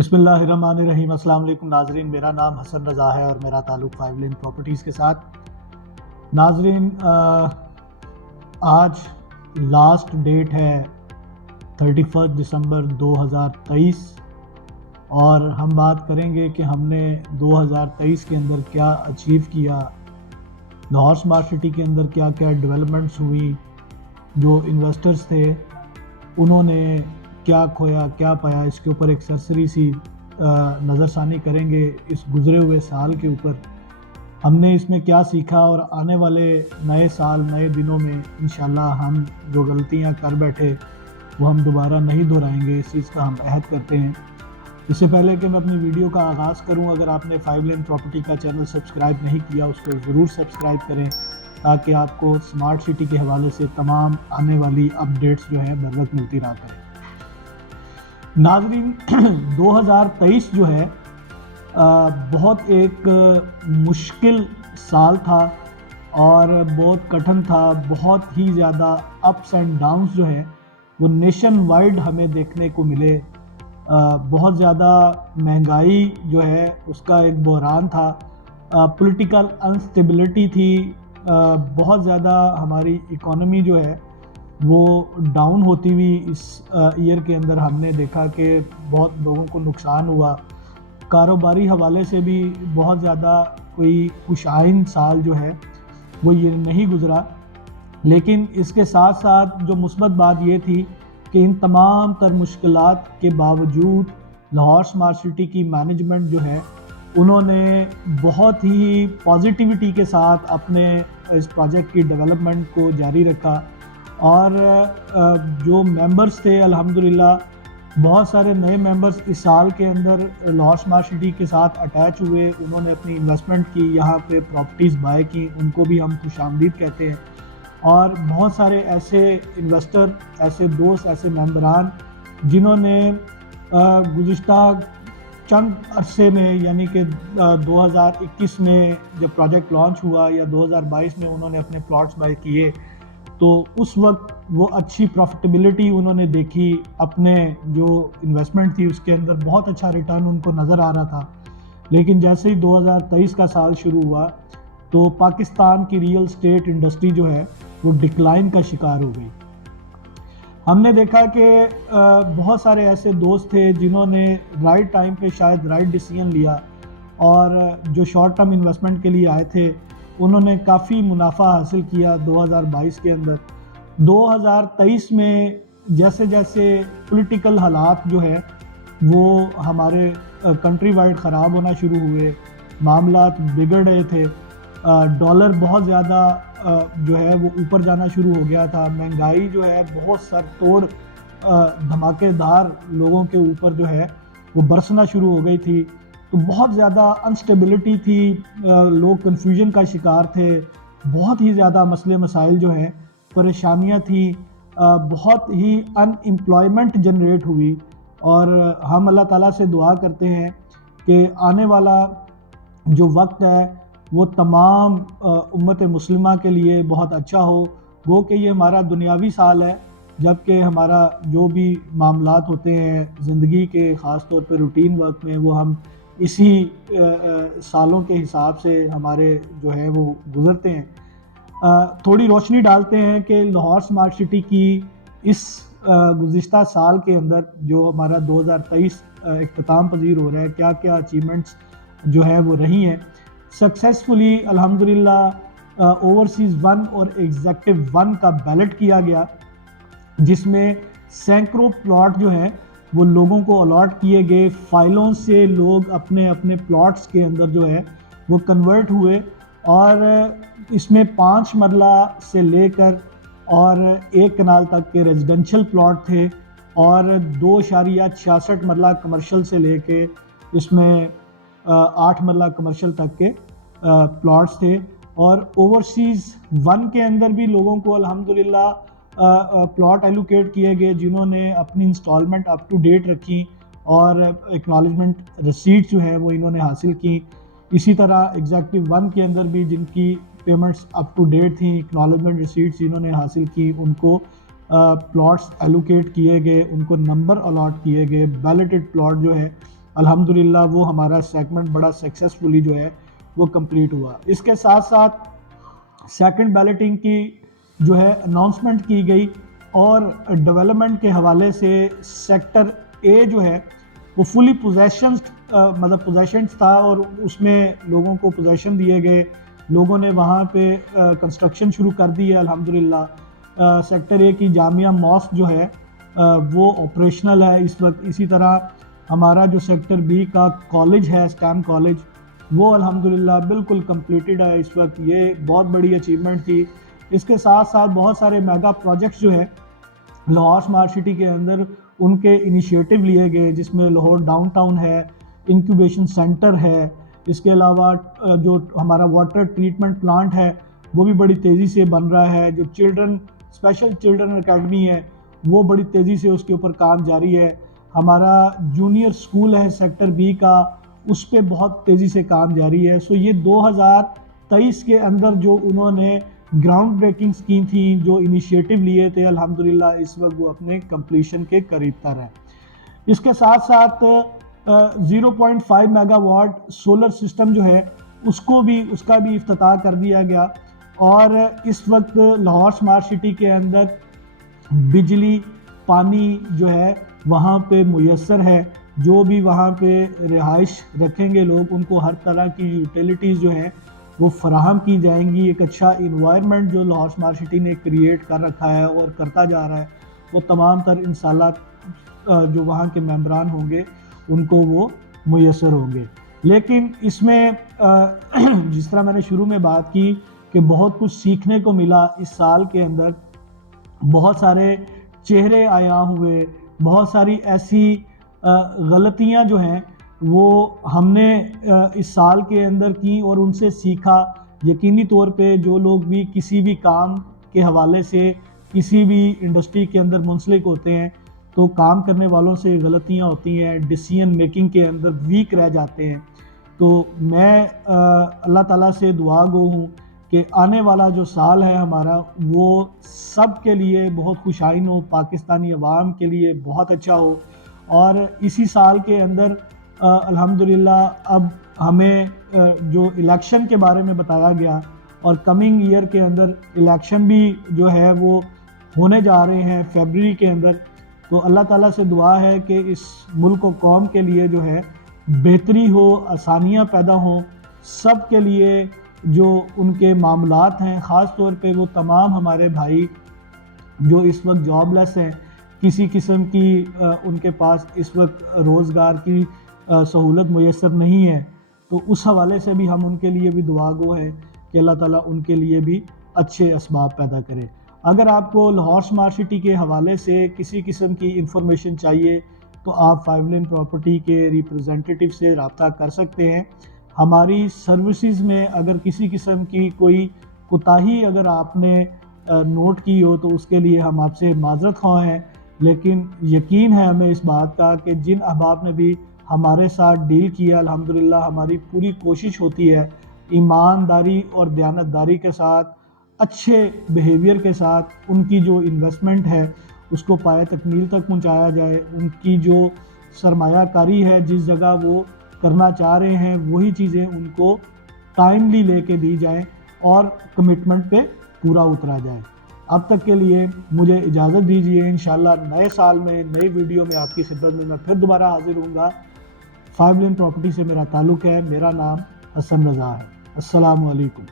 بسم اللہ الرحمن الرحیم۔ السلام علیکم ناظرین، میرا نام حسن رضا ہے اور میرا تعلق 5 لین پراپرٹیز کے ساتھ۔ ناظرین، آج لاسٹ ڈیٹ ہے 31 دسمبر 2023 اور ہم بات کریں گے کہ ہم نے 2023 کے اندر کیا اچیو کیا، لاہور سمارٹ سٹی کے اندر کیا کیا ڈیولپمنٹس ہوئی، جو انویسٹرز تھے انہوں نے کیا کھویا کیا پایا، اس کے اوپر ایک سرسری سی نظر ثانی کریں گے اس گزرے ہوئے سال کے اوپر۔ ہم نے اس میں کیا سیکھا اور آنے والے نئے سال نئے دنوں میں انشاءاللہ ہم جو غلطیاں کر بیٹھے وہ ہم دوبارہ نہیں دہرائیں گے، اس چیز کا ہم عہد کرتے ہیں۔ اس سے پہلے کہ میں اپنی ویڈیو کا آغاز کروں، اگر آپ نے 5 لین پراپرٹی کا چینل سبسکرائب نہیں کیا اس کو ضرور سبسکرائب کریں تاکہ آپ کو سمارٹ سٹی کے حوالے سے تمام آنے والی اپڈیٹس جو ہیں بر وقت ملتی رہا کریں۔ ناظرین، 2023 جو ہے بہت ایک مشکل سال تھا اور بہت کٹھن تھا، بہت ہی زیادہ اپس اینڈ ڈاؤنز جو ہے وہ نیشن وائڈ ہمیں دیکھنے کو ملے۔ بہت زیادہ مہنگائی جو ہے اس کا ایک بحران تھا، پولیٹیکل انسٹیبلٹی تھی، بہت زیادہ ہماری اکانومی جو ہے وہ ڈاؤن ہوتی ہوئی اس ایئر کے اندر ہم نے دیکھا کہ بہت لوگوں کو نقصان ہوا۔ کاروباری حوالے سے بھی بہت زیادہ کوئی خوشائن سال جو ہے وہ یہ نہیں گزرا، لیکن اس کے ساتھ ساتھ جو مثبت بات یہ تھی کہ ان تمام تر مشکلات کے باوجود لاہور سمارٹ سٹی کی مینجمنٹ جو ہے انہوں نے بہت ہی پازیٹیوٹی کے ساتھ اپنے اس پروجیکٹ کی ڈیولپمنٹ کو جاری رکھا، اور جو ممبرز تھے الحمدللہ بہت سارے نئے ممبرز اس سال کے اندر لاہور سمارٹ سٹی کے ساتھ اٹیچ ہوئے، انہوں نے اپنی انویسٹمنٹ کی، یہاں پہ پراپرٹیز بائی کی، ان کو بھی ہم خوش آمدید کہتے ہیں۔ اور بہت سارے ایسے انویسٹر، ایسے دوست، ایسے ممبران جنہوں نے گزشتہ چند عرصے میں یعنی کہ 2021 میں جب پروجیکٹ لانچ ہوا یا 2022 میں انہوں نے اپنے پلاٹس بائی کیے تو اس وقت وہ اچھی پروفٹیبلٹی انہوں نے دیکھی، اپنے جو انویسٹمنٹ تھی اس کے اندر بہت اچھا ریٹرن ان کو نظر آ رہا تھا۔ لیکن جیسے ہی 2023 کا سال شروع ہوا تو پاکستان کی ریئل اسٹیٹ انڈسٹری جو ہے وہ ڈکلائن کا شکار ہو گئی۔ ہم نے دیکھا کہ بہت سارے ایسے دوست تھے جنہوں نے رائٹ ٹائم پہ شاید رائٹ ڈیسیژن لیا اور جو شارٹ ٹرم انویسٹمنٹ کے لیے آئے تھے انہوں نے کافی منافع حاصل کیا 2022 کے اندر۔ 2023 میں جیسے جیسے پولیٹیکل حالات جو ہے وہ ہمارے کنٹری وائڈ خراب ہونا شروع ہوئے، معاملات بگڑ رہے تھے، ڈالر بہت زیادہ جو ہے وہ اوپر جانا شروع ہو گیا تھا، مہنگائی جو ہے بہت سر توڑ دھماکے دار لوگوں کے اوپر جو ہے وہ برسنا شروع ہو گئی تھی، تو بہت زیادہ انسٹیبلٹی تھی، لوگ کنفیوژن کا شکار تھے، بہت ہی زیادہ مسئلے مسائل جو ہیں پریشانیاں تھیں، بہت ہی ان امپلائمنٹ جنریٹ ہوئی۔ اور ہم اللہ تعالیٰ سے دعا کرتے ہیں کہ آنے والا جو وقت ہے وہ تمام امت مسلمہ کے لیے بہت اچھا ہو، وہ کہ یہ ہمارا دنیاوی سال ہے جبکہ ہمارا جو بھی معاملات ہوتے ہیں زندگی کے، خاص طور پہ روٹین ورک میں، وہ ہم اسی سالوں کے حساب سے ہمارے جو ہے وہ گزرتے ہیں۔ تھوڑی روشنی ڈالتے ہیں کہ لاہور سمارٹ سٹی کی اس گزشتہ سال کے اندر جو ہمارا 2023 اختتام پذیر ہو رہا ہے، کیا کیا اچیومنٹس جو ہے وہ رہی ہیں۔ سکسیسفلی الحمدللہ اوورسیز 1 اور ایگزیکٹو 1 کا بیلٹ کیا گیا، جس میں سینکڑوں پلاٹ جو ہیں وہ لوگوں کو الاٹ کیے گئے، فائلوں سے لوگ اپنے اپنے پلاٹس کے اندر جو ہے وہ کنورٹ ہوئے، اور اس میں 5 مرلہ سے لے کر اور 1 کنال تک کے ریزیڈنشل پلاٹ تھے، اور 2.66 مرلہ کمرشل سے لے کے اس میں 8 مرلہ کمرشل تک کے پلاٹس تھے۔ اور اوورسیز 1 کے اندر بھی لوگوں کو الحمدللہ پلاٹ ایلوکیٹ کیے گئے جنہوں نے اپنی انسٹالمنٹ اپ ٹو ڈیٹ رکھی اور اکنالجمنٹ رسیٹ جو ہے وہ انہوں نے حاصل کی۔ اسی طرح ایگزیکٹو 1 کے اندر بھی جن کی پیمنٹس اپ ٹو ڈیٹ تھیں، اکنالجمنٹ ریسیٹس جنہوں نے حاصل کی، ان کو پلاٹس ایلوکیٹ کیے گئے، ان کو نمبر الاٹ کیے گئے، بیلٹڈ پلاٹ جو ہے الحمدللہ وہ ہمارا سیگمنٹ بڑا سکسیسفلی جو ہے وہ کمپلیٹ ہوا۔ اس کے ساتھ ساتھ سیکنڈ بیلٹنگ کی جو ہے اناؤنسمنٹ کی گئی، اور ڈیولپمنٹ کے حوالے سے سیکٹر اے جو ہے وہ فلی پوزیشنز تھا، اور اس میں لوگوں کو پوزیشن دیے گئے، لوگوں نے وہاں پہ کنسٹرکشن شروع کر دی ہے الحمدللہ۔ سیکٹر اے کی جامعہ ماسک جو ہے وہ آپریشنل ہے اس وقت۔ اسی طرح ہمارا جو سیکٹر بی کا کالج ہے اسٹیم کالج، وہ الحمدللہ بالکل کمپلیٹڈ ہے اس وقت۔ یہ بہت بڑی اچیومنٹ تھی۔ اس کے ساتھ ساتھ بہت سارے میگا پروجیکٹس جو ہے لاہور اسمارٹ سٹی کے اندر ان کے انیشیٹو لیے گئے، جس میں لاہور ڈاؤن ٹاؤن ہے، انکیوبیشن سینٹر ہے، اس کے علاوہ جو ہمارا واٹر ٹریٹمنٹ پلانٹ ہے وہ بھی بڑی تیزی سے بن رہا ہے، جو اسپیشل چلڈرن اکیڈمی ہے وہ بڑی تیزی سے اس کے اوپر کام جاری ہے، ہمارا جونیئر سکول ہے سیکٹر بی کا، اس پہ بہت تیزی سے کام جاری ہے۔ سو یہ 2023 کے اندر جو انہوں نے گراؤنڈ بریکنگز کی تھیں، جو انیشیٹو لیے تھے، الحمدللہ اس وقت وہ اپنے کمپلیشن کے قریب تر ہے۔ اس کے ساتھ ساتھ 0.5 میگا واٹ سولر سسٹم جو ہے اس کا بھی افتتاح کر دیا گیا، اور اس وقت لاہور اسمارٹ سٹی کے اندر بجلی پانی جو ہے وہاں پہ میسر ہے۔ جو بھی وہاں پہ رہائش رکھیں گے لوگ، ان کو ہر طرح کی یوٹیلیٹیز جو ہیں وہ فراہم کی جائیں گی۔ ایک اچھا انوائرمنٹ جو لاہور اسمارٹ سٹی نے کریٹ کر رکھا ہے اور کرتا جا رہا ہے، وہ تمام تر انشاءاللہ جو وہاں کے ممبران ہوں گے ان کو وہ میسر ہوں گے۔ لیکن اس میں جس طرح میں نے شروع میں بات کی کہ بہت کچھ سیکھنے کو ملا اس سال کے اندر، بہت سارے چہرے عیاں ہوئے، بہت ساری ایسی غلطیاں جو ہیں وہ ہم نے اس سال کے اندر کی اور ان سے سیکھا۔ یقینی طور پہ جو لوگ بھی کسی بھی کام کے حوالے سے کسی بھی انڈسٹری کے اندر منسلک ہوتے ہیں تو کام کرنے والوں سے غلطیاں ہوتی ہیں، ڈیسیژن میکنگ کے اندر ویک رہ جاتے ہیں۔ تو میں اللہ تعالیٰ سے دعا گو ہوں کہ آنے والا جو سال ہے ہمارا وہ سب کے لیے بہت خوشائن ہو، پاکستانی عوام کے لیے بہت اچھا ہو، اور اسی سال کے اندر الحمدللہ اب ہمیں جو الیکشن کے بارے میں بتایا گیا، اور کمنگ ایئر کے اندر الیکشن بھی جو ہے وہ ہونے جا رہے ہیں فیبرری کے اندر، تو اللہ تعالیٰ سے دعا ہے کہ اس ملک و قوم کے لیے جو ہے بہتری ہو، آسانیاں پیدا ہوں سب کے لیے۔ جو ان کے معاملات ہیں، خاص طور پہ وہ تمام ہمارے بھائی جو اس وقت جاب لیس ہیں، کسی قسم کی ان کے پاس اس وقت روزگار کی سہولت میسر نہیں ہے، تو اس حوالے سے بھی ہم ان کے لیے بھی دعا گو ہیں کہ اللہ تعالیٰ ان کے لیے بھی اچھے اسباب پیدا کرے۔ اگر آپ کو لاہور اسمارٹ سٹی کے حوالے سے کسی قسم کی انفارمیشن چاہیے تو آپ 5 لین پراپرٹی کے ریپرزینٹیٹیو سے رابطہ کر سکتے ہیں۔ ہماری سروسز میں اگر کسی قسم کی کوئی کوتاہی اگر آپ نے نوٹ کی ہو تو اس کے لیے ہم آپ سے معذرت خواہ ہیں، لیکن یقین ہے ہمیں اس بات کا کہ جن احباب نے بھی ہمارے ساتھ ڈیل کیا، الحمدللہ ہماری پوری کوشش ہوتی ہے ایمانداری اور دیانتداری کے ساتھ، اچھے بیہیویئر کے ساتھ ان کی جو انویسٹمنٹ ہے اس کو پایہ تکمیل تک پہنچایا جائے، ان کی جو سرمایہ کاری ہے جس جگہ وہ کرنا چاہ رہے ہیں وہی چیزیں ان کو ٹائملی لے کے دی جائیں اور کمٹمنٹ پہ پورا اترا جائے۔ اب تک کے لیے مجھے اجازت دیجیے، انشاءاللہ نئے سال میں نئی ویڈیو میں آپ کی خدمت میں پھر دوبارہ حاضر ہوں گا۔ 5 لین پراپرٹی سے میرا تعلق ہے، میرا نام حسن رضا ہے۔ السلام علیکم۔